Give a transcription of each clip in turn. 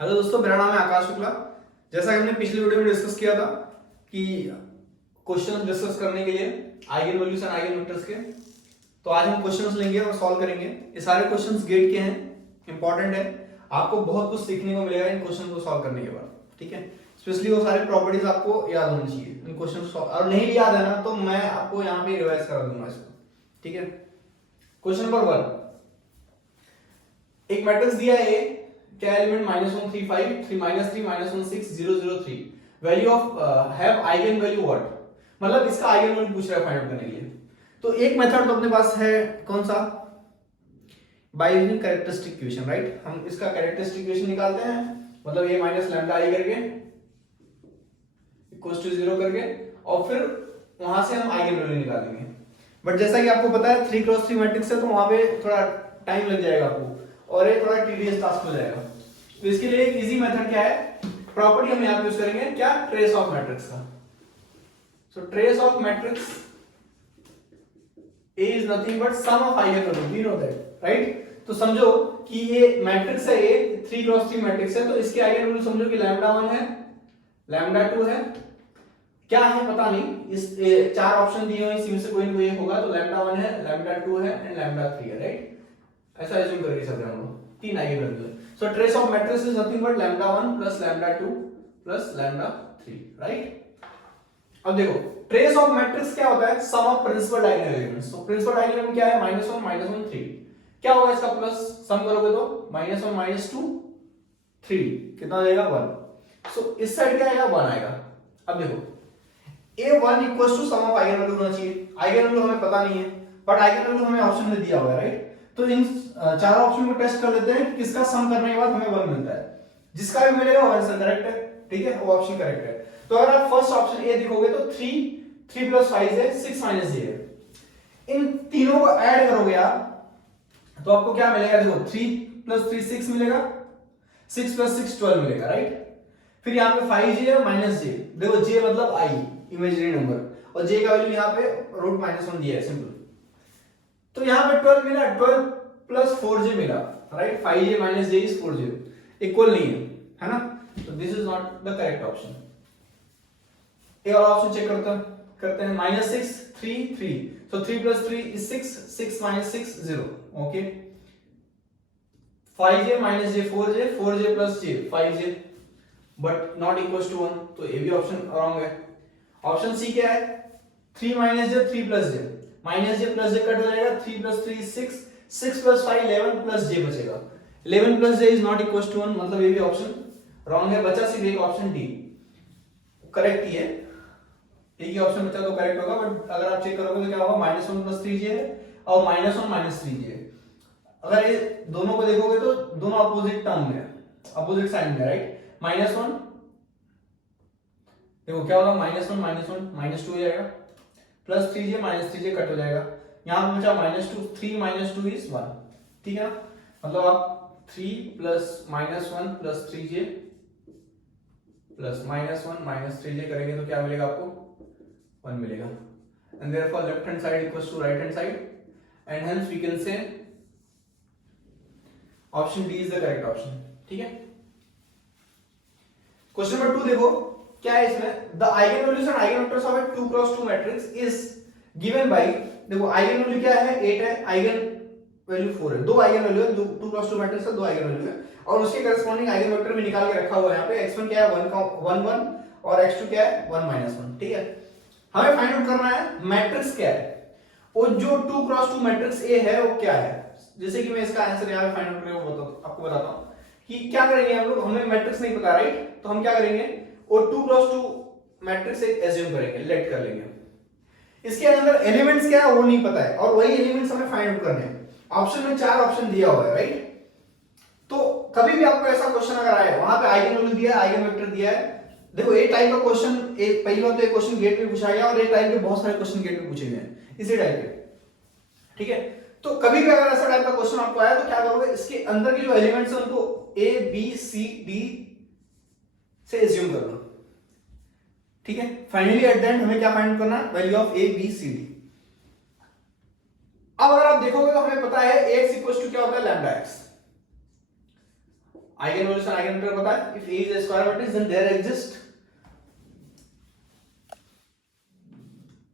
Hello दोस्तों, मेरा नाम है आकाश शुक्ला। जैसा कि हमने पिछली वीडियो में डिस्कस किया था कि क्वेश्चन डिस्कस करने के लिए eigen values and eigen vectors के, तो आज हम क्वेश्चंस लेंगे और सॉल्व करेंगे। ये सारे क्वेश्चंस गेट के हैं, इंपॉर्टेंट है। आपको बहुत कुछ सीखने को मिलेगा इन क्वेश्चन को सॉल्व करने के बाद, ठीक है। स्पेशली वो सारे प्रॉपर्टीज आपको याद होनी चाहिए इन क्वेश्चन, और नहीं भी याद है ना तो मैं आपको यहाँ पे रिवाइज करा दूंगा इसको, ठीक है। क्वेश्चन नंबर 1, एक मैट्रिक्स दिया है, क्या element -1 3 5 3 -3 -1 6 0 0 3, value of have eigen value what, मतलब इसका आइगन वैल्यू पूछ रहा है फाइंड आउट करने के लिए। तो एक मेथड तो अपने पास है, कौन सा, by using characteristic equation, right. हम इसका कैरेक्टरिस्टिक इक्वेशन निकालते हैं, मतलब ये माइनस लैम्डा आई करके इक्वल्स टू 0 करके, और फिर वहां से हम आइगन वैल्यू निकालेंगे। बट जैसा कि आपको पता है 3x3 मैट्रिक्स है, तो वहां पे थोड़ा टाइम लग जाएगा आपको और ये थोड़ा टीडियस टास्क हो जाएगा। तो इसके लिए एक इजी मेथड क्या है, प्रॉपर्टी हम यहां पे यूज करेंगे, क्या, ट्रेस ऑफ मैट्रिक्स का। So trace of matrix A is nothing but sum of eigenvalue, we know that, right। तो समझो कि ये मैट्रिक्स है, ये 3x3 मैट्रिक्स है, तो इसके आइगन वैल्यू समझो कि लैम्डा 1 है, लैम्डा 2 है, क्या है पता नहीं, इस चार ऑप्शन दिए हुए इसी में से कोई ना कोई होगा। तो लैम्डा 1 है, लैम्डा 2 है एंड लैम्डा 3 है, राइट। ऐसा एज्यूम करके चलते हैं हम लोग, तीन आइगन वैल्यू है। So trace of matrix is nothing but lambda 1 plus lambda 2 plus lambda 3, right. अब देखो ट्रेस ऑफ मैट्रिक्स क्या होता है, sum of principal diagonal elements. तो प्रिंसिपल डायगोनल क्या है, -1 -1 3, क्या होगा इसका प्लस, सम करोगे तो -1 -2 3, कितना हो जाएगा 1। सो इस साइड क्या आएगा, 1 आएगा। अब देखो A1 equals to sum of eigen value होना चाहिए, आइगन वैल्यू हमें पता नहीं है बट आइगन वैल्यू हमें ऑप्शन में दिया हुआ है, राइट। तो इन चार ऑप्शन को टेस्ट कर लेते हैं कि किसका सम करने के बाद हमें 1 मिलता है। जिसका भी मिलेगा वो आंसर करेक्ट है, ठीक है, वो ऑप्शन करेक्ट है। तो अगर आप फर्स्ट ऑप्शन ए देखोगे तो 3 + 5 है, 6 - j है। इन तीनों को ऐड करोगे आप तो आपको क्या मिलेगा, देखो 3 + 3 6 मिलेगा, 6 + 6 12 मिलेगा, राइट। फिर यहाँ पे 5j और -j, देखो j मतलब i, इमेजिनरी नंबर, और j का वैल्यू यहाँ पे √-1 दिया है, सिंपल। तो यहाँ पे 12 मिला, 12 + 4j मिला, right. 5j - j is 4j, equal नहीं है ना। तो this is not the correct option. एक और ऑप्शन चेक करते हैं, -6 3 3, so 3 + 3 is 6, 6 - 6 0, okay. 5j - j 4j, 4j + j 5j, but not equals to 1, तो ये भी ऑप्शन रॉन्ग है। ऑप्शन सी क्या है, 3 - j 3 + j, -j + j cut हो जाएगा, 3 + 3 6, 6 + 5 11 + j बचेगा, 11 + j is not equals to 1, मतलब ये भी ऑप्शन रॉन्ग है। बचा सिर्फ एक ऑप्शन डी, करेक्ट ही है, एक ही ऑप्शन बचा तो करेक्ट होगा। बट अगर आप चेक करोगे तो क्या होगा, -1 + 3j है और -1 - 3j है। अगर ये दोनों को देखोगे तो दोनों अपोजिट टर्म में, अपोजिट साइड में, राइट। -1 देखो क्या होगा, -1 -1 -2 हो जाएगा, प्लस 3j -3j कट हो जाएगा, यहां पे बचा -2, 3 - 2 इज 1, ठीक है। मतलब आप 3 + -1 + 3j प्लस -1 - 3j करेंगे तो क्या मिलेगा आपको, 1 मिलेगा। And therefore left hand side equals to right hand side, and hence we can say option D is the correct option, ठीक है। क्वेश्चन नंबर 2 देखो क्या है इसमें, the eigen values and eigen vectors of a 2x2 matrix is given by, देखो eigen value क्या है, 8 है, आइगन वैल्यू 4 है, दो आइगन वैल्यू है, 2x2 मैट्रिक्स है, दो आइगन वैल्यू है, और उसके करस्पॉन्डिंग आइगन वेक्टर भी निकाल के रखा हुआ है यहाँ पे। x1 क्या है, 1 1, और x2 क्या है, 1 -1, ठीक है। हमें फाइंड आउट करना है मैट्रिक्स क्या है, वो जो 2x2 मैट्रिक्स A है वो क्या है। जैसे कि मैं इसका आंसर यहाँ पे फाइंड आउट करके आपको बताता हूँ कि क्या करेंगे हम लोग, हमें मैट्रिक्स नहीं पता, राइट। तो हम क्या करेंगे, वो 2x2 मैट्रिक्स एक एज्यूम करेंगे, लेट कर लेंगे। इसके अंदर एलिमेंट्स क्या है वो नहीं पता है, और वही एलिमेंट्स हमें फाइंड आउट करने हैं। ऑप्शन में 4 ऑप्शन दिया हुआ है, राइट। तो कभी भी आपको ऐसा क्वेश्चन अगर आए, वहां पे आइगन वैल्यू दिया है, आइगन वेक्टर दिया है, देखो ए टाइप का क्वेश्चन, एक पहली बात तो एक क्वेश्चन गेट में पूछा गया, और ए टाइप के बहुत सारे क्वेश्चन गेट में पूछे गए हैं इसी टाइप के, ठीक है। तो कभी भी अगर ऐसा टाइप का क्वेश्चन आपको आया तो क्या करोगे, इसके अंदर के जो एलिमेंट्स हैं उनको A B C D से एज्यूम कर लो, ठीक है। फाइनली एट द एंड हमें क्या फाइंड करना है, value of A B C D। अब अगर आप देखोगे तो हमें पता है x इक्वल्स टू क्या होता है, lambda x। Eigen values and eigen vector पता है, if A is a square matrix then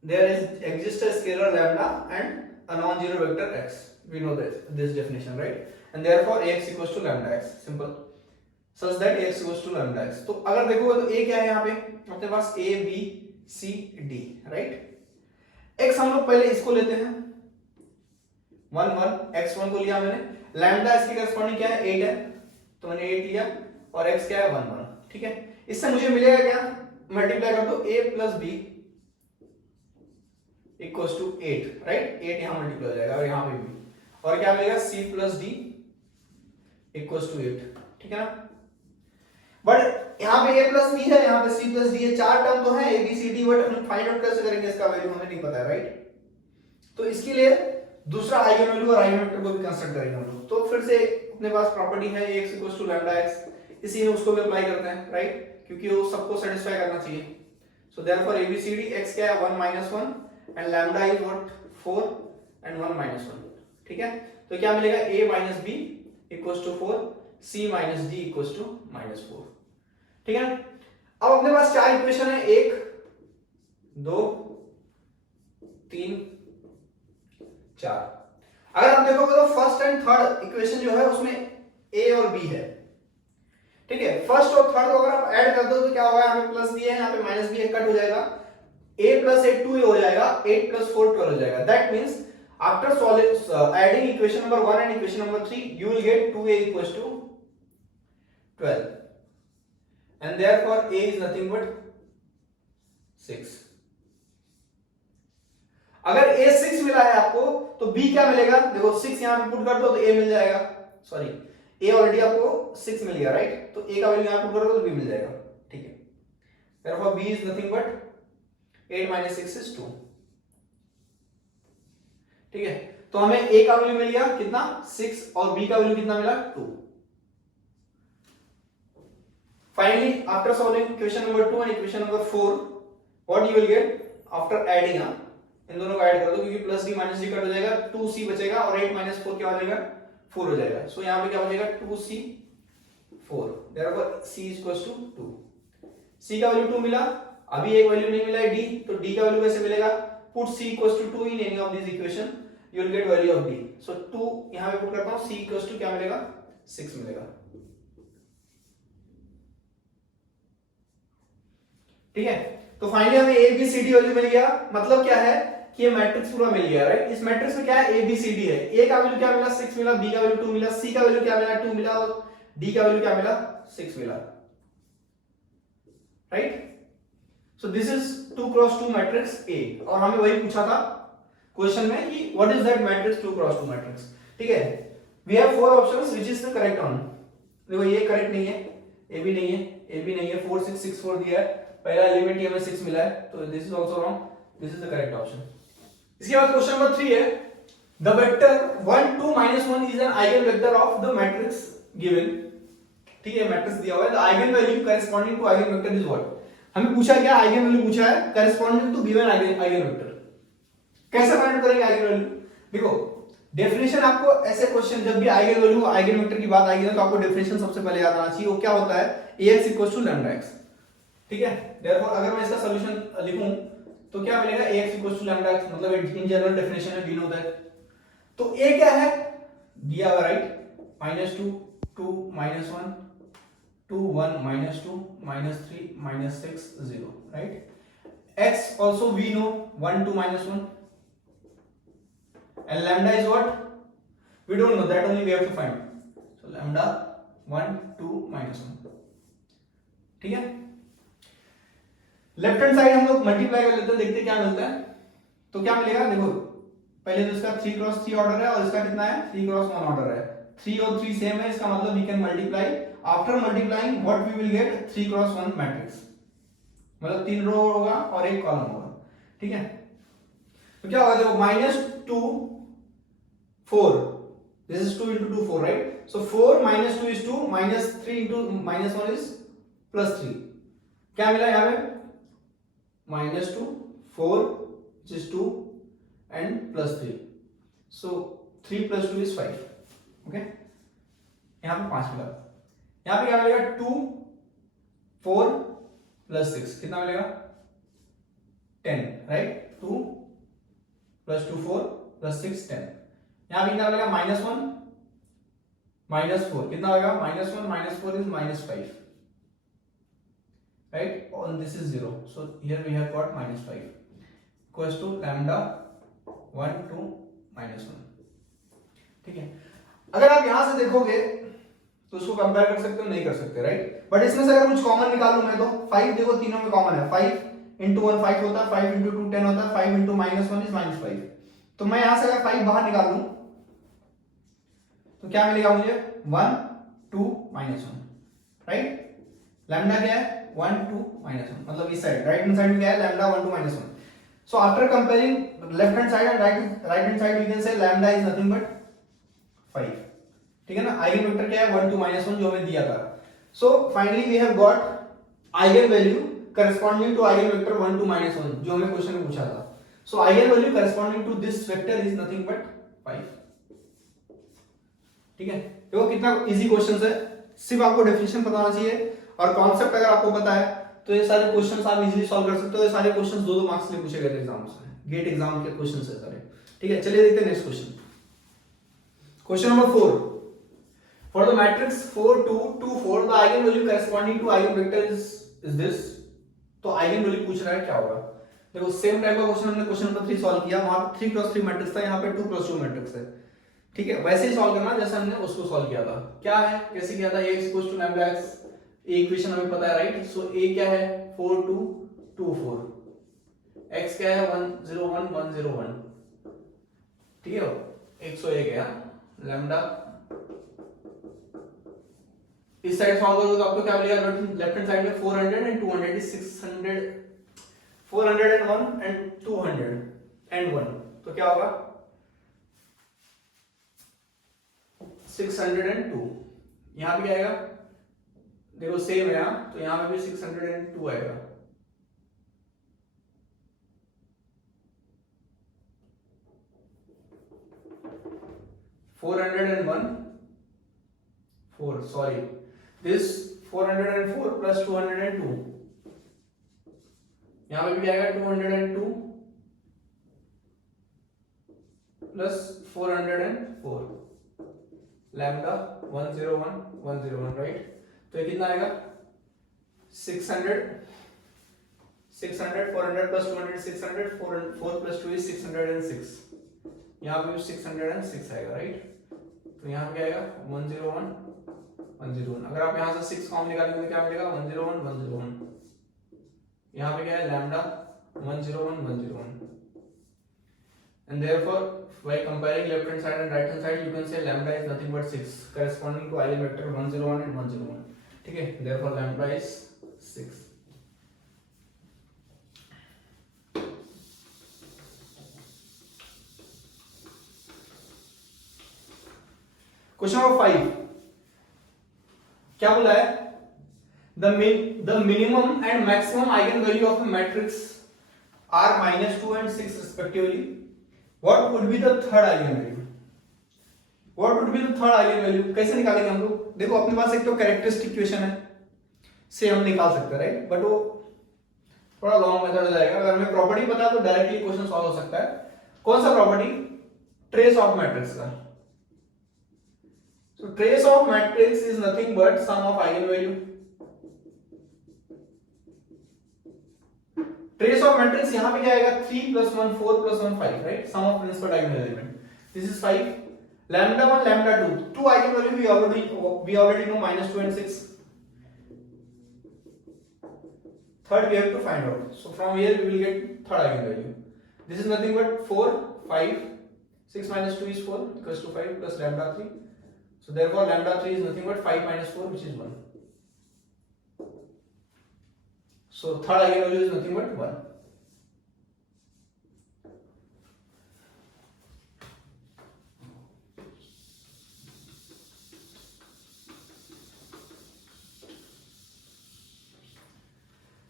there exists a scalar lambda and a non-zero vector x. We know this definition, right? And therefore ax equals to lambda x. Simple. Such that ax equals to lambda x. तो अगर देखोगे तो a क्या है यहाँ पे अपने पास a b c d, right? x हम लोग पहले इसको लेते हैं 1 1, x1 को लिया मैंने, लैम्डा इसके करस्पॉन्डिंग क्या है 8 है, तो मैंने 8 लिया, और x क्या है 1 1, ठीक है। इससे मुझे मिलेगा क्या, मल्टीप्लाई कर दो a plus b equals to 8, right, 8 यहां मल्टीप्लाई हो जाएगा और यहां पे भी, और क्या मिलेगा c plus d equals to 8, ठीक है ना। बट यहां पे a प्लस b है, यहां पे c प्लस d है, चार टर्म तो है a b c d, but हम फाइंड आउट कैसे करेंगे इसका वैल्यू हमें नहीं पता है, राइट। तो इसके लिए दूसरा आइगन वैल्यू और आइगन वेक्टर को भी कंस्ट्रक्ट करेंगे हम लोग। तो फिर से अपने पास प्रॉपर्टी है ax equals to lambda x, इसी में उसको भी अप्लाई करते हैं, राइट, क्योंकि वो सबको सेटिस्फाई करना चाहिए। सो देयरफॉर abcd x क्या है 1 1 and lambda is what 4 and 1 minus 1, ठीक है। तो क्या मिलेगा a minus b equals to 4, c minus d equals to minus 4, ठीक है। अब अपने पास चार इक्वेशन है, 1 2 3 4। अगर आप देखोगे तो फर्स्ट एंड थर्ड इक्वेशन जो है उसमें a और b है, ठीक है। फर्स्ट और थर्ड को अगर आप ऐड कर दो तो क्या होगा, यहाँ पे प्लस b है, यहाँ पे माइनस b है, कट हो जाएगा, a plus 8 2a हो जाएगा, 8 plus 4 12 हो जाएगा। That means after adding equation number 1 and equation number 3 you will get 2a equals to 12 and therefore a is nothing but 6। अगर a 6 मिला है आपको तो b क्या मिलेगा, देखो 6 यहां पे पुट कर दो तो a मिल जाएगा, सॉरी a ऑलरेडी आपको 6 मिल गया, राइट, तो a का वैल्यू यहां पुट कर दो तो b मिल जाएगा, ठीक है। therefore b is nothing but 8 minus 6 is 2, ठीक है। तो हमें a का वैल्यू मिल गया कितना 6 और b का वैल्यू कितना मिला 2। Finally after solving equation number 2 and equation number 4 what you will get after adding, इन दोनों को ऐड कर दो क्योंकि plus d minus d cut हो जाएगा, 2c बचेगा और 8 माइनस 4 क्या हो जाएगा 4 हो जाएगा। सो यहां पे क्या हो जाएगा 2c 4, therefore c equals to 2। c का वैल्यू 2 मिला, अभी एक वैल्यू नहीं मिला है d, तो d का वैल्यू कैसे मिलेगा, put c equals to 2 in any of this equation you will get value of d। So 2 यहां पे पुट करता हूं, c इक्वल्स टू क्या मिलेगा 6 मिलेगा, ठीक है। तो फाइनली हमें a b c d value मिल गया, मतलब क्या है कि ये मैट्रिक्स पूरा मिल गया, राइट। इस मैट्रिक्स में क्या है a b c d है, a का वैल्यू क्या मिला 6 मिला, b का वैल्यू 2 मिला, c का वैल्यू क्या मिला 2 मिला और d का वैल्यू क्या मिला 6 मिला, right. So this is 2 cross 2 matrix A, और हमें वही पूछा था क्वेश्चन में कि what is that matrix 2 cross 2 matrix, ठीक है। We have 4 options which is the correct one। देखो ये करेक्ट नहीं है, A भी नहीं है, A भी नहीं है, 4 6 6 4 दिया है, पहला एलिमेंट ही हमें 6 मिला है, तो this is also wrong, this is the correct option। इसके बाद क्वेश्चन नंबर 3 है, the vector 1 2 minus 1 is an eigenvector of the matrix given, ठीक है, मैट्रिक्स दिया हुआ है, the eigenvalue corresponding to eigenvector is what। हमें पूछा क्या, आइगन वैल्यू पूछा है corresponding to given eigen vector. कैसे फाइंड करेंगे आइगन वैल्यू, देखो डेफिनेशन आपको ऐसे क्वेश्चन जब भी आइगन वैल्यू आइगन वेक्टर की बात आएगी ना तो आपको डेफिनेशन सबसे पहले याद आना चाहिए, वो क्या होता है ax equals to lambda x, ठीक है। देयरफॉर अगर मैं इसका सॉल्यूशन लिखूं तो क्या मिलेगा ax equals to lambda x, मतलब इन जनरल डेफिनेशन में वी नो दैट। तो a क्या है दिया हुआ, right, -2 2 -1 2 1 -2 -3 -6 0, right। x also we know 1 2 -1 and lambda is what we don't know, that only we have to find, so lambda 1 2 -1, ठीक है। Left hand side हम लोग मल्टीप्लाई कर लेते हैं, देखते क्या मिलता है। तो क्या मिलेगा, देखो पहले तो इसका 3 क्रॉस 3 ऑर्डर है और इसका कितना है 3 क्रॉस 1 ऑर्डर है, 3 और 3 सेम है, इसका मतलब we can multiply, after multiplying what we will get 3 cross 1 matrix, मतलब 3 रो होगा और 1 कॉलम होगा, ठीक है। तो क्या होगा, देखो -2 4, this is 2 into 2 4, right, so 4 minus 2 is 2, -3 into -1 is +3, क्या मिला यहाँ पे -2 4 which is 2 and +3, so 3 + 2 is 5, okay, यहाँ पे 5 मिला। यहां पे क्या मिलेगा 2 4 प्लस 6 कितना मिलेगा 10 राइट 2 प्लस 2 4 प्लस 6 10 यहां पे कितना मिलेगा -1 -4 कितना होगा -1 -4 is -5 right and this is 0 so here we have got -5 equals to lambda 1 to -1 ठीक है। अगर आप यहां से देखोगे तो उसको कंपेयर कर सकते हो नहीं कर सकते राइट बट इसमें से अगर कुछ कॉमन निकालूं मैं तो 5 देखो तीनों में कॉमन है 5 into 1 5 होता है 5 into 2 10 होता है 5 into -1 is -5 तो मैं यहां से अगर 5 बाहर निकाल लूं तो क्या मिलेगा मुझे 1 2 -1 राइट लैम्डा क्या है 1 2 -1 मतलब इस साइड राइट हैंड साइड में क्या है lambda 1 2 -1 so after comparing left hand side and right hand side we can say lambda is nothing but 5 ठीक है ना आइगन वेक्टर क्या है 1 2 -1 जो हमें दिया था so finally we have got eigen value corresponding to eigen vector 1 2 -1 जो हमें क्वेश्चन में पूछा था so eigen value corresponding to this vector is nothing but 5 ठीक है देखो कितना इजी क्वेश्चन है सिर्फ आपको डेफिनेशन पता होना चाहिए और कॉन्सेप्ट अगर आपको पता है तो ये सारे क्वेश्चंस आप इजीली सॉल्व कर सकते हो ये सारे क्वेश्चंस 2-2 मार्क्स के लिए पूछे गए थे एग्जाम्स में गेट एग्जाम के क्वेश्चंस है सारे ठीक है चलिए देखते हैं next question number 4 for the matrix 4 2 2 4 the eigen value corresponding to eigen vector is this तो आइगन वैल्यू पूछ रहा है क्या होगा देखो सेम टाइप का क्वेश्चन हमने क्वेश्चन नंबर 3 सॉल्व किया वहां पे 3x3 मैट्रिक्स था यहां पे 2x2 मैट्रिक्स है ठीक है वैसे ही सॉल्व करना जैसे हमने उसको सॉल्व किया था क्या है कैसे किया था x = लैम्डा x इक्वेशन हमें पता है राइट सो a क्या है 4 2 2 4 x क्या है 1 0 1 1 0 1 ठीक है 101 है लैम्डा इस साइड सॉल्व करोगे तो आपको क्या मिलेगा लेफ्ट हैंड साइड में 400 एंड 200 is 600 401 एंड 200 एंड 1 तो क्या होगा 602 यहां पे क्या आएगा देखो सेम है यहां तो यहां पे भी 602 आएगा this 404 plus 202 यहां पे भी आएगा 202 plus 404 लैम्डा 101 101 राइट तो ये कितना आएगा 600 400 plus 200 600 4 plus 2 is 606 यहाँ पे 606 आएगा राइट तो यहाँ पे क्या आएगा 101 101 अगर आप यहाँ से 6 कॉमन निकालेंगे तो क्या मिलेगा 101 101 यहाँ पे क्या है lambda 101 101 and therefore by comparing left hand side and right hand side you can say lambda is nothing but 6 corresponding to eigenvector 101 and 101 ठीक है therefore lambda is 6 question number 5 क्या बोला है the minimum and maximum eigenvalue of a matrix are -2 and 6 respectively what would be the third eigenvalue कैसे निकालेंगे हम लोग देखो अपने पास एक तो कैरेक्टरिस्टिक इक्वेशन है से हम निकाल सकते हैं राइट बट वो थोड़ा लॉन्ग मेथड हो जाएगा अगर हमें प्रॉपर्टी पता है तो डायरेक्टली क्वेश्चन सॉल्व हो सकता है कौन सा प्रॉपर्टी ट्रेस ऑफ मैट्रिक्स का so trace of matrix is nothing but sum of eigenvalue trace of matrix यहां पे क्या आएगा 3 + 1 4 + 1 5 right sum of principal diagonal element this is 5 lambda 1 lambda 2 two eigenvalue we already know -2 and 6 third we have to find out so from here we will get third eigenvalue this is nothing but 4 5 6 minus 2 is 4 equals to 5 plus lambda 3 so therefore lambda 3 is nothing but 5 minus 4 which is 1 so third eigenvalue is nothing but 1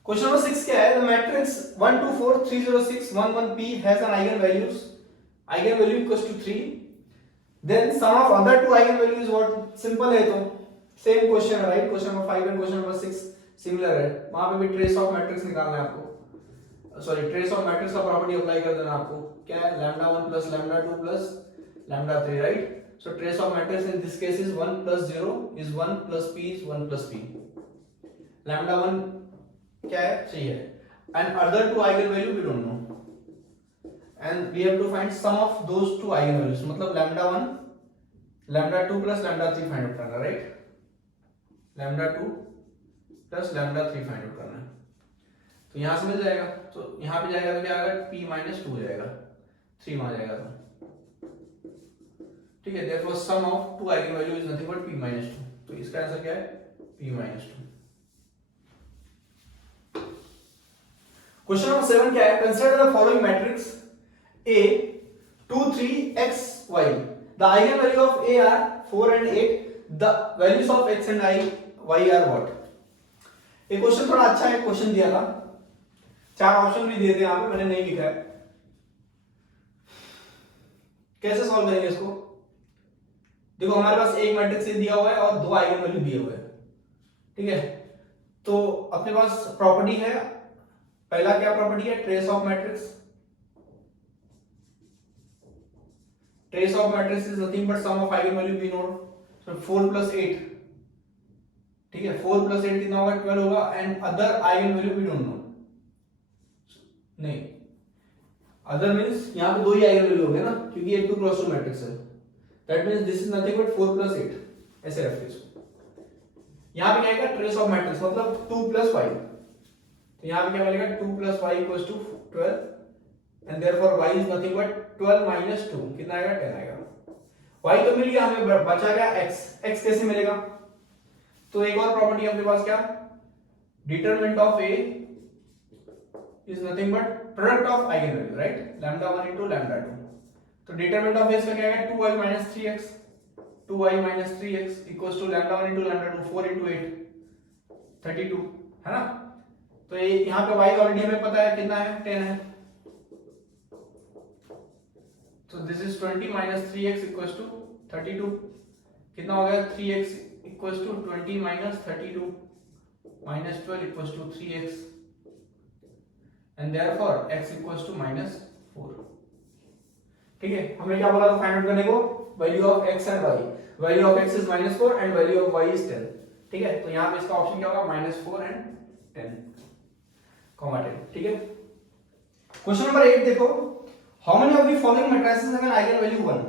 Question number 6 क्या है the matrix 1 2 4 3 0 6 1 1 p has an eigenvalue equals to 3 then sum of other two eigenvalues what simple है तो same question है right, question number 5 and question number 6 similar है, वहां पे भी trace of matrix निकालना है आपको, सॉरी ट्रेस ऑफ मैट्रिक्स का प्रॉपर्टी अप्लाई कर देना आपको, क्या है lambda 1 plus lambda 2 plus lambda 3 right. So trace of matrix in this case is 1 plus 0 is 1 plus p is 1 plus p. Lambda 1 क्या है चाहिए, and other two eigenvalue we don't know, and we have to find sum of those two eigenvalues, मतलब lambda 1 lambda 2 plus lambda 3 find out करना right, lambda 2 plus lambda 3 find out करना है, तो यहाँ से मिल जाएगा, तो यहाँ पे जाएगा तो क्या आएगा p minus 2 जाएगा, 3 वहां जाएगा ठीक है, therefore sum of two eigenvalue is nothing but p minus 2, तो इसका आंसर क्या है p minus 2। क्वेश्चन नंबर 7 क्या है, consider the following matrix A 2 3 x y, the eigenvalue of A are 4 and 8, the values of x and y are what। ये question थोड़ा अच्छा है, क्वेश्चन दिया था, 4 ऑप्शन भी दिए थे यहाँ पे, मैंने नहीं लिखा है, कैसे सॉल्व करेंगे इसको। देखो हमारे पास एक मैट्रिक्स दिया हुआ है और 2 आइगन वैल्यू दिए हुए हैं ठीक है, तो अपने पास प्रॉपर्टी है, पहला क्या प्रॉपर्टी है trace of matrix, trace of matrix is nothing but sum of eigen value we know, so 4 plus 8 ठीक है, 4 प्लस 8 कितना होगा 12 होगा, and other eigen value we don't know, नहीं अदर मींस यहां पे 2 ही आइगन वैल्यू हो गए ना, क्योंकि ये 2 क्रॉस 2 मैट्रिक्स है, that means this is nothing but 4 plus 8, ऐसे रखते इसको, यहां पे क्या आएगा ट्रेस ऑफ मैट्रिक्स मतलब 2 प्लस 5, तो यहां पे क्या मिलेगा 2 plus 5 equals to 12 and therefore y is nothing but 12 minus 2 कितना आएगा 10 आएगा, y तो मिल गया, हमें बचा गया x, x कैसे मिलेगा, तो एक और प्रॉपर्टी अपने पास क्या, determinant of a is nothing but product of eigen value right, lambda 1 into lambda 2, तो डिटरमिनेंट ऑफ a इसका क्या आएगा 2y minus 3x, 2y minus 3x equals to lambda 1 into lambda 2, 4 into 8 32 है ना, तो ये यहाँ पे y ऑलरेडी हमें पता है कितना है 10 है, तो this is 20 minus 3x equals to 32, कितना हो गया 3x equals to 20 minus 32 minus 12 equals to 3x and therefore x equals to minus 4 ठीक है, हमने क्या बोला था फाइंड आउट करने को, value of x and y, value of x is -4 and value of y is 10 ठीक है, तो यहां पे इसका ऑप्शन क्या होगा -4 एंड 10 कॉमा 10 ठीक है। क्वेश्चन नंबर 8 देखो, how many of the following matrices have an eigen value 1,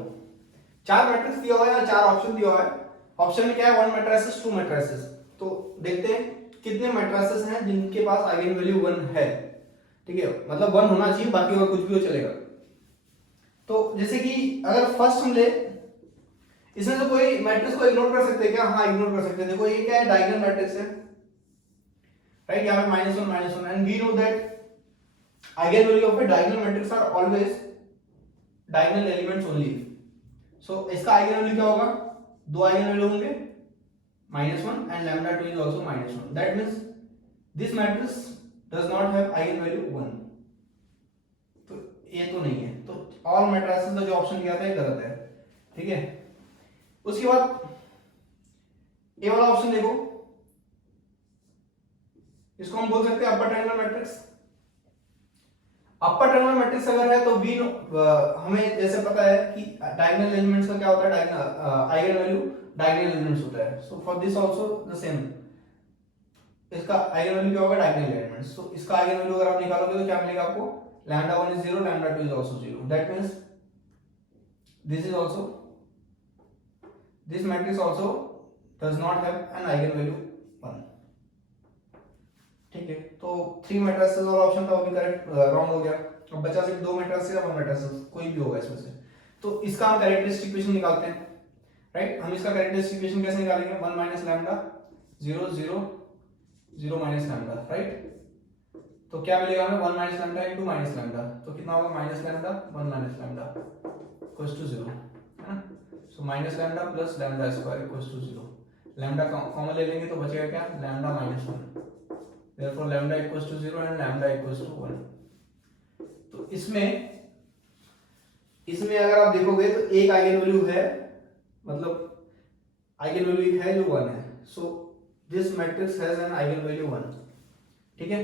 4 matrix दिया हुआ है और 4 ऑप्शन दिया हुआ है, ऑप्शन में क्या है 1 मैट्रिसेस 2 मैट्रिसेस, तो देखते हैं कितने मैट्रिसेस हैं जिनके पास आइगन वैल्यू 1 है ठीक है, मतलब 1 होना चाहिए, बाकी और कुछ भी हो चलेगा, तो जैसे कि अगर फर्स्ट हम ले, इसमें से कोई मैट्रिक्स को इग्नोर कर सकते हैं क्या, हाँ इग्नोर कर सकते हैं, देखो ये क्या है डायगोनल मैट्रिक्स है राइट, यहाँ पे -1 and we know that eigen value of a diagonal matrix are always diagonal elements only, so इसका आइगन वैल्यू क्या होगा, 2 आइगन वैल्यू होंगे -1 and lambda 2 is also -1, that means this matrix does not have eigen value 1, तो ये तो नहीं है, तो ऑल मैट्रिसेस का जो ऑप्शन दिया था ये गलत है ठीक है। उसके बाद ए वाला ऑप्शन देखो, इसको हम बोल सकते हैं upper triangular matrix, upper triangular matrix अगर है तो बी हमें जैसे पता है कि डायगोनल एलिमेंट्स का क्या होता है, आइगन वैल्यू डायगोनल एलिमेंट्स होता है, so for this also the same, इसका आइगन वैल्यू क्या होगा डायगोनल एलिमेंट्स, तो इसका आइगन वैल्यू अगर आप निकालोगे तो क्या मिलेगा आपको, lambda 1 is 0, lambda 2 is also 0, that means this is also, this matrix also does not have an eigen value 1 ठीक है, तो 3 मैट्रिसेस वाला ऑप्शन था वो भी करेक्ट रॉन्ग हो गया, अब बचा सिर्फ 2 मैट्रिसेस या 1 मैट्रिसेस, कोई भी होगा इसमें से, तो इसका हम कैरेक्टरिस्टिक इक्वेशन निकालते हैं राइट, हम इसका कैरेक्टरिस्टिक इक्वेशन कैसे निकालेंगे, 1 minus lambda 0 0 0 minus lambda right, तो क्या मिलेगा हमें 1 minus lambda into minus lambda, तो कितना होगा minus lambda 1 minus lambda equals to 0 है ना, so minus lambda plus lambda square equals to 0, lambda common ले लेंगे तो बचेगा क्या lambda minus 1, therefore lambda equals to 0 and lambda equals to 1, तो इसमें अगर आप देखोगे तो एक आइगन वैल्यू है, मतलब आइगन वैल्यू एक है जो 1 है, so this matrix has an eigen value 1, ठीक है।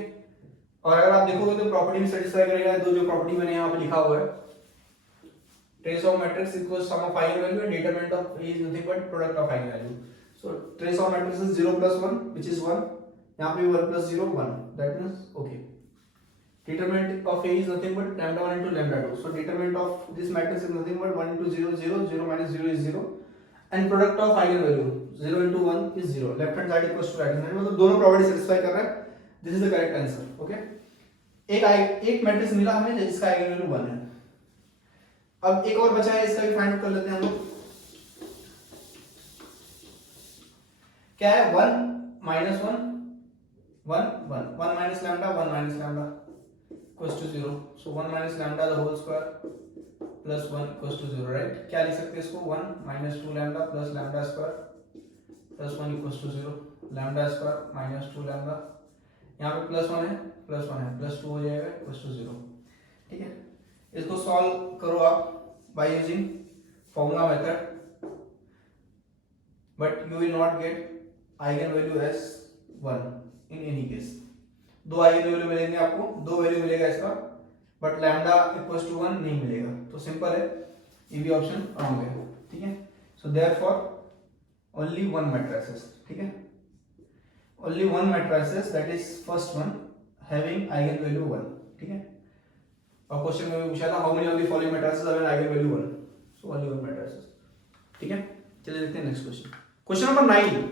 और अगर आप देखोगे तो प्रॉपर्टी में सेटिस्फाई करेगा, तो जो प्रॉपर्टी मैंने यहाँ पे लिखा हुआ है, trace of matrix equals sum of eigen value and determinant of A is nothing but product of eigen value. So trace of matrix is 0 plus 1 which is 1, यहाँ पे 1 plus 0 1, that means okay. Determinant of A is nothing but lambda 1 into lambda 2. So determinant of this matrix is nothing but 1 into 0 0, 0 minus 0 is 0, and product of eigen value 0 into 1 is 0. Left hand side equals to right hand side, मतलब दोनों property satisfy कर रहा है। This is the correct answer. Okay. एक matrix मिला हमें जिसका eigen value 1 है। अब एक और बचा है, इसका भी फाइंड आउट कर लेते हैं हम लोग। क्या है 1 minus 1 1 1 1 minus lambda 1 minus lambda equals to 0. So 1 minus lambda the whole square plus 1 equals to 0, right? क्या लिख सकते हैं इसको? 1 minus 2 lambda plus lambda square plus 1 equals to 0. lambda square minus 2 lambda, यहाँ पे प्लस 1 है प्लस 2 हो जाएगा equals to 0, ठीक है। इसको सॉल्व करो आप by using formula method, but you will not get eigen value as 1 in any case। दो आइगन वैल्यू मिलेंगे आपको, दो वैल्यू मिलेगा इसका, बट लैम्डा इक्वल्स टू 1 नहीं मिलेगा। तो सिंपल है, ये भी ऑप्शन रॉन्ग है, ठीक है। So therefore only one matrices, ठीक है, only one matrices, that is first one having eigen value 1, ठीक है। और क्वेश्चन में भी पूछा था how many of the following matrices have an eigen value 1, so only one matrices, ठीक है। चलिए देखते हैं next question. Question number 9,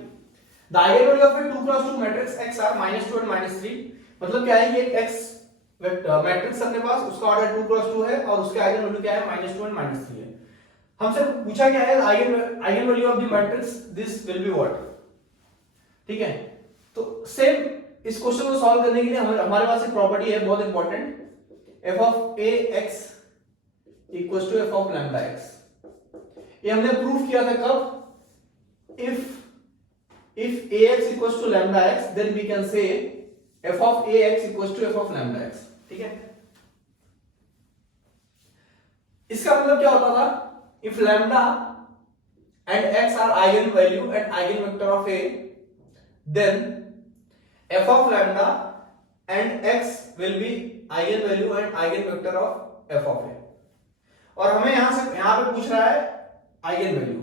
the eigen value of a 2 cross 2 matrix x are -2 and -3, मतलब क्या है, ये x मैट्रिक्स अपने पास, उसका ऑर्डर 2 क्रॉस 2 है और उसके आइगन वैल्यू क्या है -2 and -3 है। हमसे पूछा क्या है, eigen value of the matrix this will be what, ठीक है। तो सेम इस क्वेश्चन को सॉल्व करने के लिए हमारे पास एक प्रॉपर्टी है बहुत important, f of a x equals to f of lambda x। ये हमने प्रूफ किया था कब, if ax equals to lambda x, then we can say f of ax equals to f of lambda x, ठीक है। इसका मतलब क्या होता था, if lambda and x are eigen value and eigen vector of a, then f of lambda and x will be eigen value and eigen vector of f of a। और हमें यहां पे पूछ रहा है आइगन वैल्यू,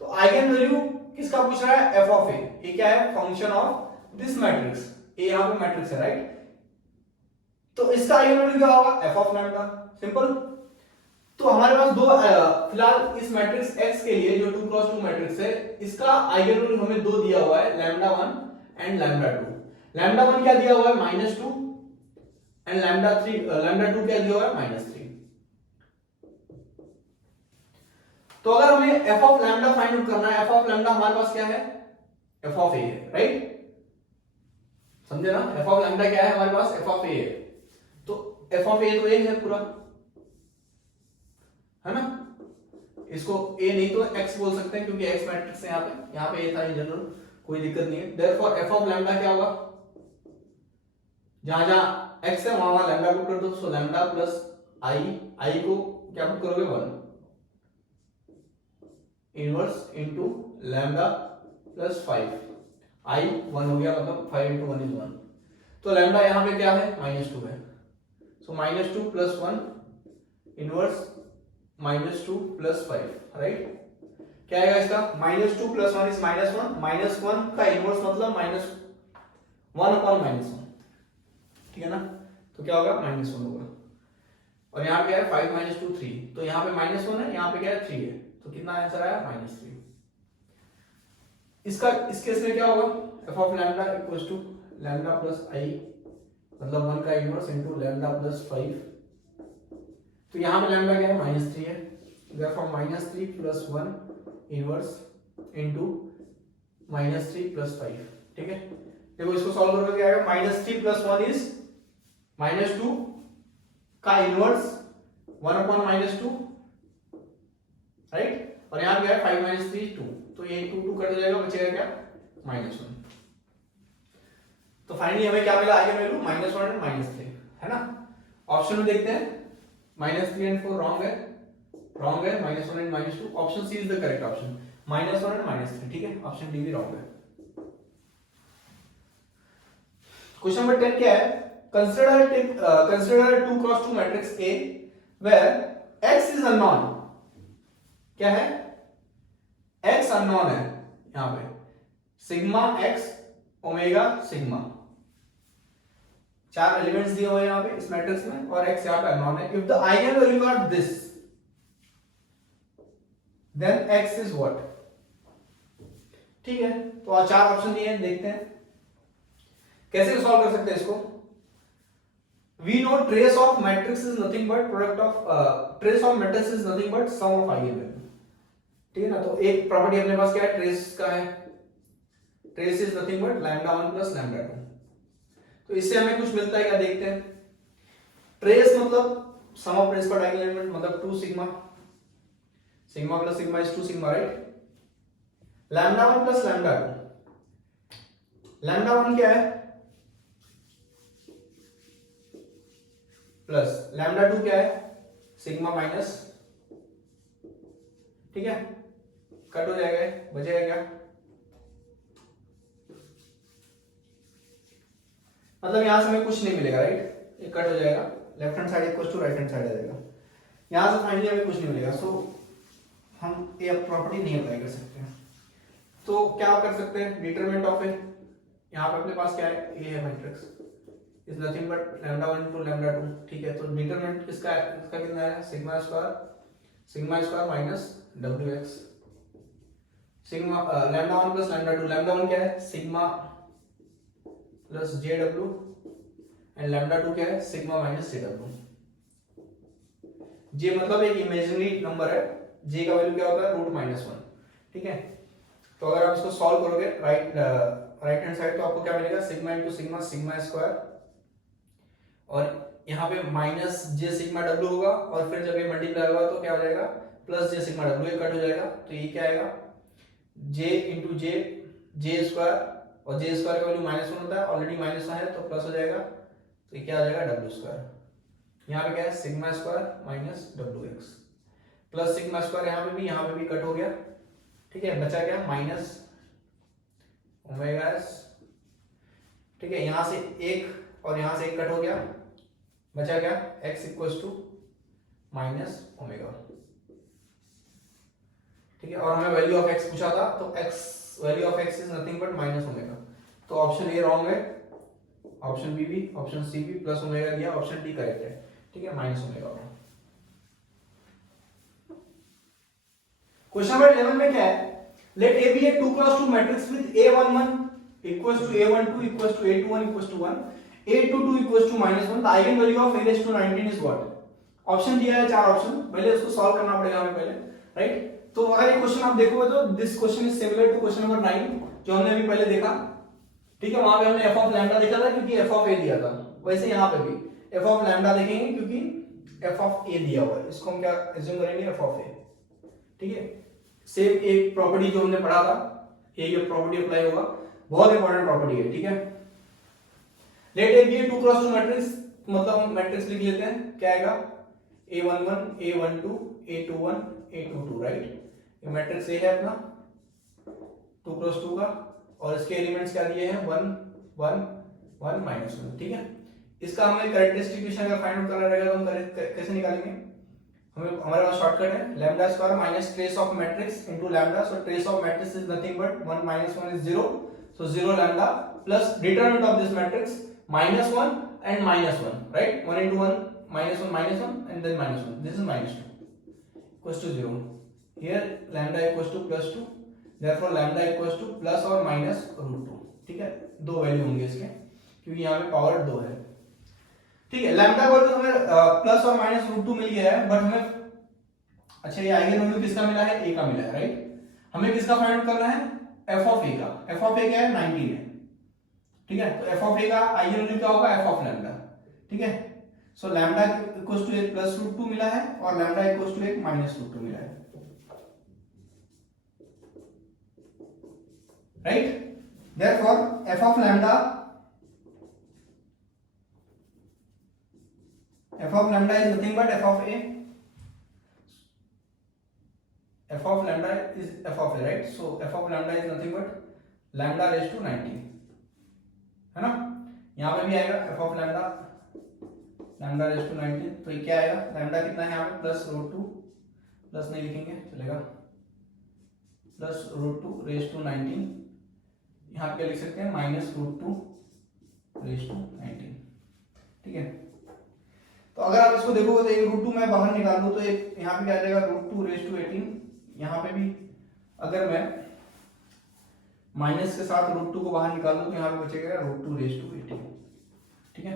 तो eigen value किसका पूछ रहा है, f of a। ये क्या है, फंक्शन ऑफ दिस मैट्रिक्स, ये यहां पे मैट्रिक्स है, राइट। तो इसका आइगन वैल्यू क्या होगा, f of lambda, सिंपल। तो हमारे पास दो, फिलहाल इस मैट्रिक्स x के लिए जो 2 क्रॉस 2 मैट्रिक्स है, इसका आइगन वैल्यू हमें दो दिया हुआ है, लैम्डा 1 एंड लैम्डा 2। लैम्डा 1 क्या दिया हुआ है, -2, एंड लैम्डा 2 क्या दिया हुआ है, -3। तो अगर हमें f of lambda find out करना है, f of lambda हमारे पास क्या है, f of a है, राइट, समझे ना। f of lambda क्या है हमारे पास, f of a है। तो f of a तो a है पूरा, है ना। इसको a नहीं तो x बोल सकते हैं, क्योंकि x मैट्रिक्स है यहाँ पे a था इन जनरल, कोई दिक्कत नहीं है। देयरफॉर f of lambda क्या होगा, जहां x है वहां लैम्डा पुट कर दो। सो लैम्डा प्लस i को क्या पुट करोगे, 1 inverse into lambda plus 5, i 1 हो गया, मतलब 5 into 1 is 1। तो लैम्डा यहाँ पे क्या है, -2 है। सो -2 plus 1 इनवर्स -2 plus 5, राइट। क्या आएगा इसका, -2 plus 1 is -1, -1 का इनवर्स मतलब -1 upon -1, ठीक है ना। तो क्या होगा, -1 होगा। और यहाँ पे क्या है, 5 - 2 3, तो यहाँ पे -1 है, यहाँ पे क्या है, 3 है। तो कितना आंसर आया, -3। इसका इस केस में क्या होगा, f of lambda equals to lambda plus i, मतलब 1 का इनवर्स इनटू lambda plus 5। तो यहाँ पे lambda क्या है, -3 है, therefore -3 plus 1 inverse into -3 plus 5, ठीक है। देखो इसको सॉल्व करोगे क्या आएगा, -3 plus 1 is -2 का इनवर्स 1 upon -2, राइट। और यहाँ पे है 5 - 3 2, तो ये 2 कट जाएगा, बचेगा क्या, -1। तो फाइनली हमें क्या मिला, आइगन वैल्यू -1 और -3, है ना। ऑप्शन में देखते हैं, -3 and 4 रॉन्ग है, -1 and -2। Option C is the correct option, -1 और -3, ठीक है। ऑप्शन डी भी रॉन्ग है। क्वेश्चन नंबर 10 क्या है? Consider 2 cross 2 matrix A where x is unknown. क्या है? x unknown है यहां पे, सिग्मा x ओमेगा सिग्मा, चार एलिमेंट्स दिए हुए हैं यहां पे इस मैट्रिक्स में और x यहां पे अननोन है. If the eigen value are this then x is what? ठीक है, तो चार ऑप्शन दिए हैं, देखते हैं कैसे सॉल्व कर सकते हैं इसको. We know trace of matrix is nothing but product of trace of matrix is nothing but sum of eigenvalue. ठीक है ना, तो एक प्रॉपर्टी अपने पास क्या है, ट्रेस का है. Trace is nothing but lambda 1 plus lambda 2. तो इससे हमें कुछ मिलता है क्या, देखते हैं. ट्रेस मतलब सम ऑफ ट्रेस पर डायगोनल एलिमेंट, मतलब 2 sigma, sigma plus sigma is 2 sigma, right. Lambda 1 plus lambda 2, lambda 1 क्या है प्लस लैम्डा 2 क्या है, सिग्मा माइनस. ठीक है, कट हो जाएगा, बचेगा क्या, मतलब यहां से हमें कुछ नहीं मिलेगा, राइट. ये कट हो जाएगा, left hand side equal to right hand side आ जाएगा. यहां से फाइनली हमें कुछ नहीं मिलेगा, सो हम ये प्रॉपर्टी नहीं अप्लाई कर सकते हैं. तो क्या कर सकते हैं, डिटरमिनेंट ऑफ ए, यहां पे अपने पास क्या है, ये है matrix is nothing but lambda 1 to lambda 2. ठीक है, तो डिटरमिनेंट इसका कितना है, sigma square minus wx. Sigma lambda 1 plus lambda 2, lambda 1 क्या है, sigma plus jw and lambda 2 क्या है, सिग्मा माइनस jw. j मतलब एक इमेजिनरी नंबर है, j का वैल्यू क्या होता है, √-1. ठीक है, तो अगर आप इसको सॉल्व करोगे राइट हैंड साइड, तो आपको क्या मिलेगा, sigma into sigma, sigma square, और यहाँ पे माइनस जे सिग्मा डब्ल्यू होगा, और फिर जब ये मल्टीप्लाई होगा तो क्या हो जाएगा, प्लस जे सिग्मा डब्ल्यू, ये कट हो जाएगा, तो ये क्या आएगा, जे इंटू जे स्क्वायर, और जे स्क्वायर का वैल्यू -1 होता है, ऑलरेडी -1 है तो प्लस हो जाएगा, तो ये क्या आ जाएगा, डब्ल्यू स्क्वायर. यहाँ पे क्या है, sigma square minus wx plus sigma square, यहाँ पे भी कट हो गया. ठीक है, बचा क्या, माइनस ओमेगा एस. ठीक है, यहां से एक और यहां से एक कट हो गया, बचा क्या, x equals to minus omega. ठीक है, और हमें वैल्यू ऑफ x पूछा था, तो x value of x is nothing but minus omega. तो ऑप्शन ए रॉन्ग है, ऑप्शन बी भी, ऑप्शन सी भी, प्लस ओमेगा दिया, ऑप्शन डी करेक्ट है. ठीक है, माइनस ओमेगा. क्वेश्चन नंबर 11 में क्या है, late A be a 2 cross 2 matrix with A11 equals to A12 equals to A21 equals to 1, A22 equals to -1. The eigenvalue of A raised to 19 is what? Option दिया है, चार option, पहले उसको solve करना पड़ेगा हमें पहले, राइट. तो अगर ये क्वेश्चन आप देखोगे तो this question is similar to question number 9 जो हमने अभी पहले देखा. ठीक है, वहां पे हमने f ऑफ लैम्डा देखा था क्योंकि f ऑफ a दिया था. वैसे यहाँ पे भी f ऑफ लैम्डा देखेंगे क्योंकि f ऑफ a दिया हुआ है, इसको हम क्या एज्यूम करेंगे, f ऑफ a. ठीक है, सेम एक प्रॉपर्टी जो हमने पढ़ा था, ये प्रॉपर्टी अप्लाई होगा, बहुत इंपॉर्टेंट प्रॉपर्टी है. ठीक है, let A B 2 cross 2 matrix, मतलब हम मैट्रिक्स लिख लेते हैं, क्या आएगा, A11 A12 A21 A22, right. ये मैट्रिक्स ए है अपना 2 क्रॉस 2 का, और इसके एलिमेंट्स क्या दिए हैं, 1 1 1 -1. ठीक है, इसका हमें कैरेक्टरिस्टिक इक्वेशन का फाइंड आउट करना रहेगा, तो हम कैसे निकालेंगे, हमारे पास शॉर्टकट है, lambda square minus trace of matrix into lambda. So trace of matrix is nothing but 1 -1 is 0, so 0 lambda plus determinant of this matrix -1 and -1, right. 1 into 1 -1 and then -1, this is -2 equals to 0. Here lambda equals to +2, therefore lambda equals to plus or minus √2. ठीक है, दो value होंगे इसके क्योंकि यहाँ पे power 2 है. ठीक है, लैम्डा को तो हमें प्लस और माइनस √2 मिल गया है, बट हमें अच्छा ये आइगन वैल्यू किसका मिला है, a का मिला है, राइट. हमें किसका फाइंड आउट करना है, f ऑफ a का. f ऑफ a क्या है, 19 है. ठीक है, तो f ऑफ a का आइगन वैल्यू क्या होगा, f ऑफ लैम्डा. ठीक है, सो लैम्डा इक्वल्स टू एक प्लस √2 मिला है और लैम्डा इक्वल्स टू एक माइनस √2 मिला है, right. Therefore f of lambda is nothing but f of a. f of lambda is f of a, right. So f of lambda is nothing but lambda raised to 19, है ना. यहाँ पे भी आएगा F of lambda lambda raise to 19, तो ये क्या आएगा, लैम्डा कितना है यहाँ पे प्लस रूट टू, प्लस नहीं लिखेंगे चलेगा, plus root two raise to 19, यहाँ पे क्या लिख सकते हैं minus root two raise to 19, ठीक है। तो अगर आप इसको देखोगे तो एक रूट टू मैं बाहर निकाल दूं तो एक यहाँ पे क्या आ जाएगा रूट टू रेज टू 18, यहाँ पे भी अगर मैं माइनस के साथ रूट टू को बाहर निकाल दूं तो यहाँ पे बचेगा रूट टू रेज टू 18, ठीक है।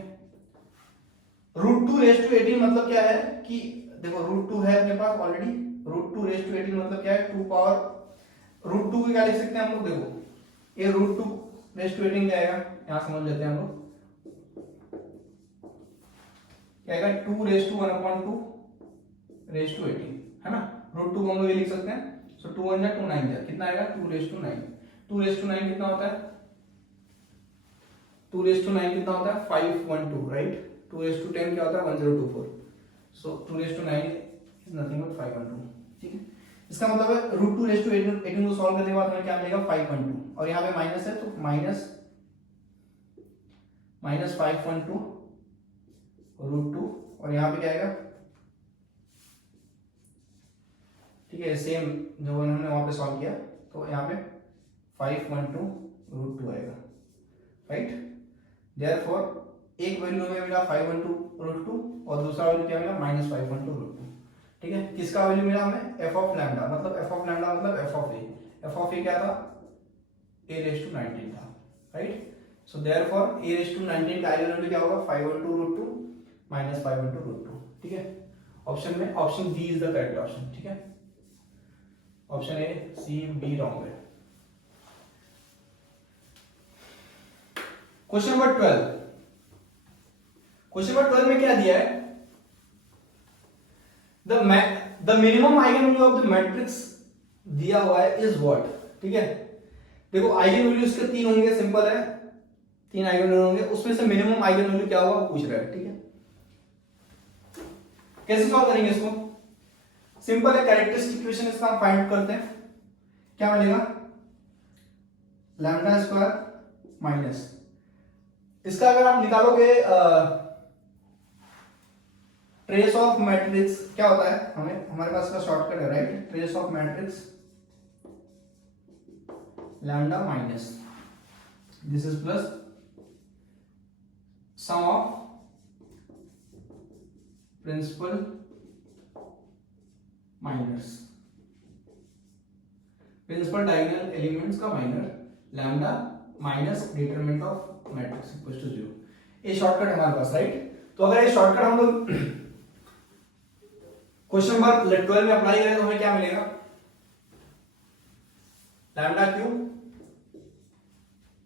रूट टू रेज टू 18 मतलब क्या है कि देखो रूट टू है अपने पास already, root two raise to 18 मतलब क्या है, टू पावर रूट टू की क्या लिख सकते हैं हम लोग, देखो ये रूट टू रेज टू 18 क्या आएगा, यहाँ समझ लेते हैं हम लोग, क्या आएगा two raise to 1/2 raise to 18, है ना। रूट टू को हम लोग ये लिख सकते हैं, सो 2 1 जा 2 9 जा, कितना आएगा 2 रेज टू 9, 2 रेज टू 9 कितना होता है, 2 रेज टू 9 कितना होता है 512, राइट। 2 रेज टू 10 क्या होता है 1024, so 2 raise to 9 is nothing but 512, ठीक है। इसका मतलब है रूट टू रेज टू 18 को सॉल्व करने के बाद हमें क्या मिलेगा 512, और यहाँ पे माइनस है तो माइनस 512 रूट टू, और यहाँ पे क्या आएगा, ठीक है सेम जो हमने वहां पे सॉल्व किया, तो यहाँ पे 512 रूट टू आएगा, राइट। देयरफॉर एक वैल्यू हमें मिला 512 रूट टू और दूसरा वैल्यू क्या मिला माइनस 512 रूट टू, ठीक है। किसका वैल्यू मिला हमें, एफ ऑफ लैम्डा, मतलब एफ ऑफ लैम्डा मतलब F of A, F of A क्या था ए रेज टू 19 था, right. So therefore A raise to 19 का आइगन वैल्यू क्या होगा 512 root two minus 512 root two, ठीक है। ऑप्शन में option D is the correct option, ठीक है। Option A C B wrong है। क्वेश्चन नंबर 12, क्वेश्चन नंबर 12 में क्या दिया है, the minimum eigen value of the matrix दिया हुआ है इज व्हाट, ठीक है। देखो आइगन वैल्यू इसके 3 होंगे, सिंपल है 3 आइगन वैल्यू होंगे, उसमें से मिनिमम आइगन वैल्यू क्या होगा वो पूछ रहा है, ठीक है। कैसे सॉल्व करेंगे इसको, सिंपल है, कैरेक्टरिस्टिक इक्वेशन इसका हम फाइंड करते हैं, क्या मिलेगा लैम्डा स्क्वायर माइनस, इसका अगर आप निकालोगे ट्रेस ऑफ मैट्रिक्स क्या होता है, हमें हमारे पास इसका शॉर्टकट है, right. Trace of matrix lambda minus this is plus sum of principal minus principal diagonal elements का minor lambda minus determinant of matrix equal to 0, ये शॉर्टकट है हमारे पास, राइट। तो अगर ये शॉर्टकट हम लोग क्वेश्चन नंबर 12 में अप्लाई करें तो हमें क्या मिलेगा, lambda cube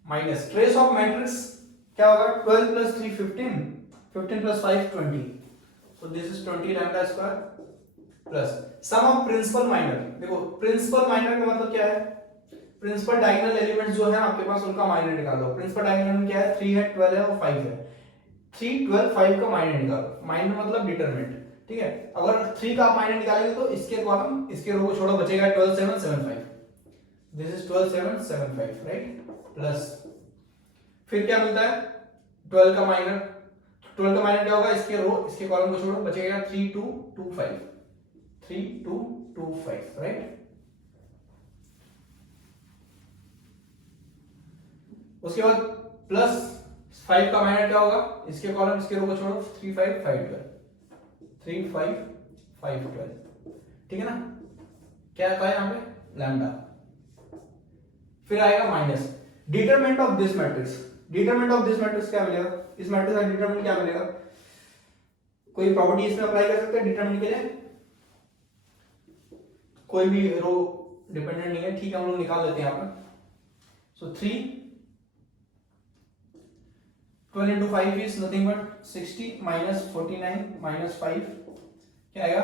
minus trace of matrix क्या होगा 12 plus 3 15, 15 plus 5 20, so this is 20 lambda square plus sum of principal minor, देखो प्रिंसिपल माइनर का मतलब क्या है, प्रिंसिपल डायगोनल एलिमेंट्स जो है आपके पास उनका माइनर निकालो, प्रिंसिपल डायगोनल में क्या है 3 है 12 है और 5 है, 3 12 5 का माइनर निकालो, माइनर मतलब डिटरमिनेंट, ठीक है। अगर 3 का आप माइनर निकालेंगे तो इसके कॉलम इसके रो को छोड़ो, बचेगा 12 7 7 5, दिस इज 12 7 7 5, राइट। प्लस फिर क्या मिलता है 12 का माइनर, 12 का माइनर क्या होगा, इसके रो इसके कॉलम को छोड़ो, बचेगा 3 2 2 5, 3 2 2 5, राइट। उसके बाद प्लस 5 का माइनर क्या होगा, इसके कॉलम इसके रो को छोड़ो, 3 5 5 12, 3 5 5 12, ठीक है ना। क्या आता है यहाँ पे लैम्डा, फिर आएगा minus determinant of this matrix, determinant of this matrix क्या मिलेगा, इस मैट्रिक्स का डिटरमिनेंट क्या मिलेगा, कोई प्रॉपर्टी इसमें अप्लाई कर सकते हैं डिटरमिनेंट के लिए, कोई भी रो डिपेंडेंट नहीं है, ठीक है, हम लोग निकाल लेते हैं यहाँ पर। सो 3 12 into 5 is nothing but 60 minus 49 minus 5 क्या आएगा,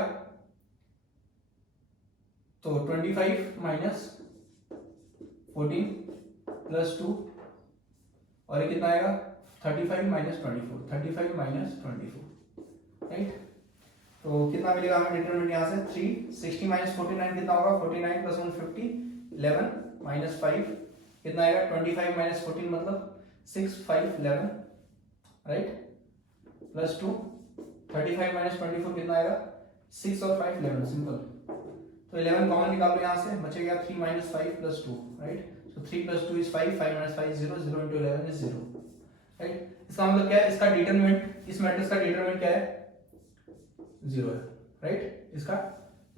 तो 25 minus 14 plus 2 और ये कितना आएगा 35 minus 24, 35 minus 24, राइट। तो कितना मिलेगा हमें डिटरमिनेंट यहाँ से 3 60 minus 49 कितना होगा 49 plus 1 50 11 minus 5 कितना आएगा 25 minus 14 मतलब 6 5 11 राइट, प्लस 2, 35 माइनस 24 कितना आएगा, 6 और 5 11, सिंपल। तो 11 कॉमन निकालो यहाँ से, बचेगा 3 minus 5 plus 2, right. So 3 plus 2 is 5, 5 minus 5 0, 0 into 11 is 0, right. इसका मतलब क्या है, इसका डिटरमिनेंट, इस मैट्रिक्स का डिटरमिनेंट क्या है, 0 है, राइट, इसका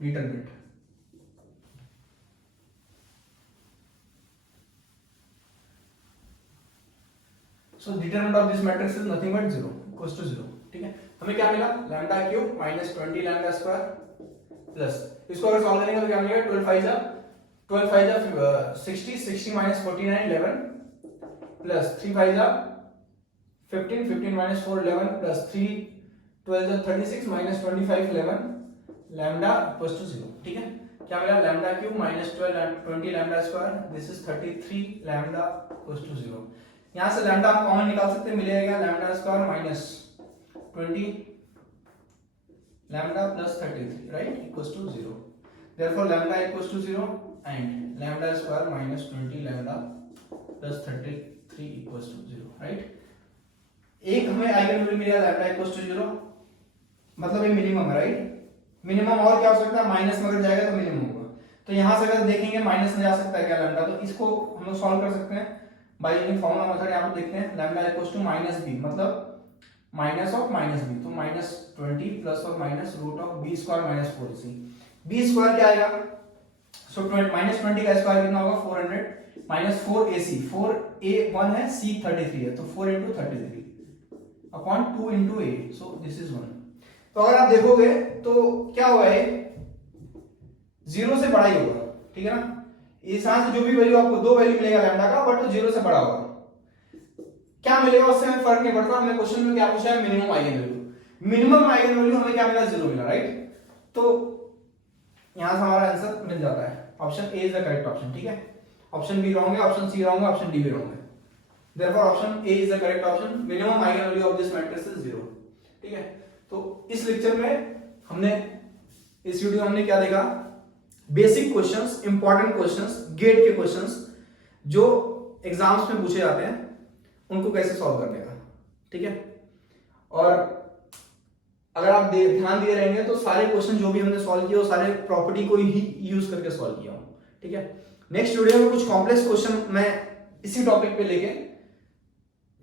determinant. So determinant of this matrix is nothing but 0, equals to 0, ठीक है। हमें क्या मिला, lambda cube minus 20 lambda square plus, इसको अगर सॉल्व करेंगे तो क्या मिलेगा, 12 5 जा 60, 60 माइनस 49 11 प्लस 3 5 जा 15, 15 माइनस 4 11 प्लस 3 12 जा 36 माइनस 25 11 लैम्डा इक्वल्स टू 0, ठीक है। क्या मिला, lambda cube minus 20 lambda square, this is 33 lambda equals to 0। यहां से लैम्डा आप कॉमन निकाल सकते हैं, मिलेगा lambda square minus 20 lambda plus 33, right, equals to 0. Therefore lambda equals to 0 and lambda square minus 20 lambda plus 33 equals to 0, right. एक हमें eigen value मिला lambda equals to 0, मतलब ये मिनिमम है, राइट। मिनिमम और क्या हो सकता है, माइनस में अगर जाएगा तो मिनिमम होगा। तो यहां से अगर देखेंगे माइनस में जा सकता है क्या लैम्डा, तो इसको हम लोग सॉल्व कर सकते हैं बाय यूजिंग फॉर्मूला मेथड। यहां पे देखते हैं lambda equals to minus B, मतलब माइनस ऑफ माइनस बी, तो माइनस 20 प्लस और minus root of B square minus 4ac। B square क्या आएगा, सो माइनस 20 का स्क्वायर कितना होगा, 400 माइनस 4ac, 4a1 है, c 33 है, तो 4 into 33 upon 2 into a, so this is 1। तो अगर आप देखोगे तो क्या होगा, ये 0 से बड़ा ही होगा, ठीक है ना। इस यहां से जो भी वैल्यू आपको दो वैल्यू मिलेगा लैम्डा का, बट 0 से बड़ा होगा। क्या मिलेगा उससे हमें फर्क नहीं पड़ता, हमें क्वेश्चन में क्या पूछा है, minimum eigen value. Minimum eigen value हमें क्या मिला, 0 मिला, राइट। तो यहां से हमारा आंसर मिल जाता है, option A is the correct option, ठीक है। ऑप्शन बी रॉन्ग है, ऑप्शन सी रॉन्ग है, ऑप्शन डी भी रॉन्ग है। Therefore option A is the correct option, minimum eigen value of this matrix is 0, ठीक है। तो इस लेक्चर में हमने, इस वीडियो में हमने क्या देखा, basic questions, important questions, GATE के क्वेश्चंस जो एग्जाम्स में पूछे जाते हैं, उनको कैसे सॉल्व करने का, ठीक है। और अगर आप ध्यान दिए रहेंगे तो सारे क्वेश्चन जो भी हमने सॉल्व किए वो सारे प्रॉपर्टी को ही यूज करके सॉल्व किया हूं, ठीक है। नेक्स्ट वीडियो में कुछ कॉम्प्लेक्स क्वेश्चन मैं इसी टॉपिक पे लेके,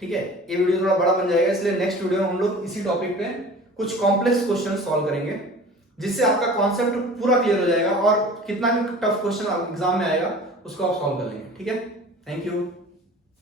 ठीक है, ये वीडियो थोड़ा बड़ा बन जाएगा, इसलिए नेक्स्ट वीडियो में हम लोग इसी टॉपिक पे कुछ कॉम्प्लेक्स क्वेश्चन सॉल्व करेंगे, जिससे आपका कॉन्सेप्ट पूरा क्लियर हो जाएगा और कितना भी टफ क्वेश्चन एग्जाम में आएगा उसको आप सॉल्व कर लेंगे, ठीक है। Thank you.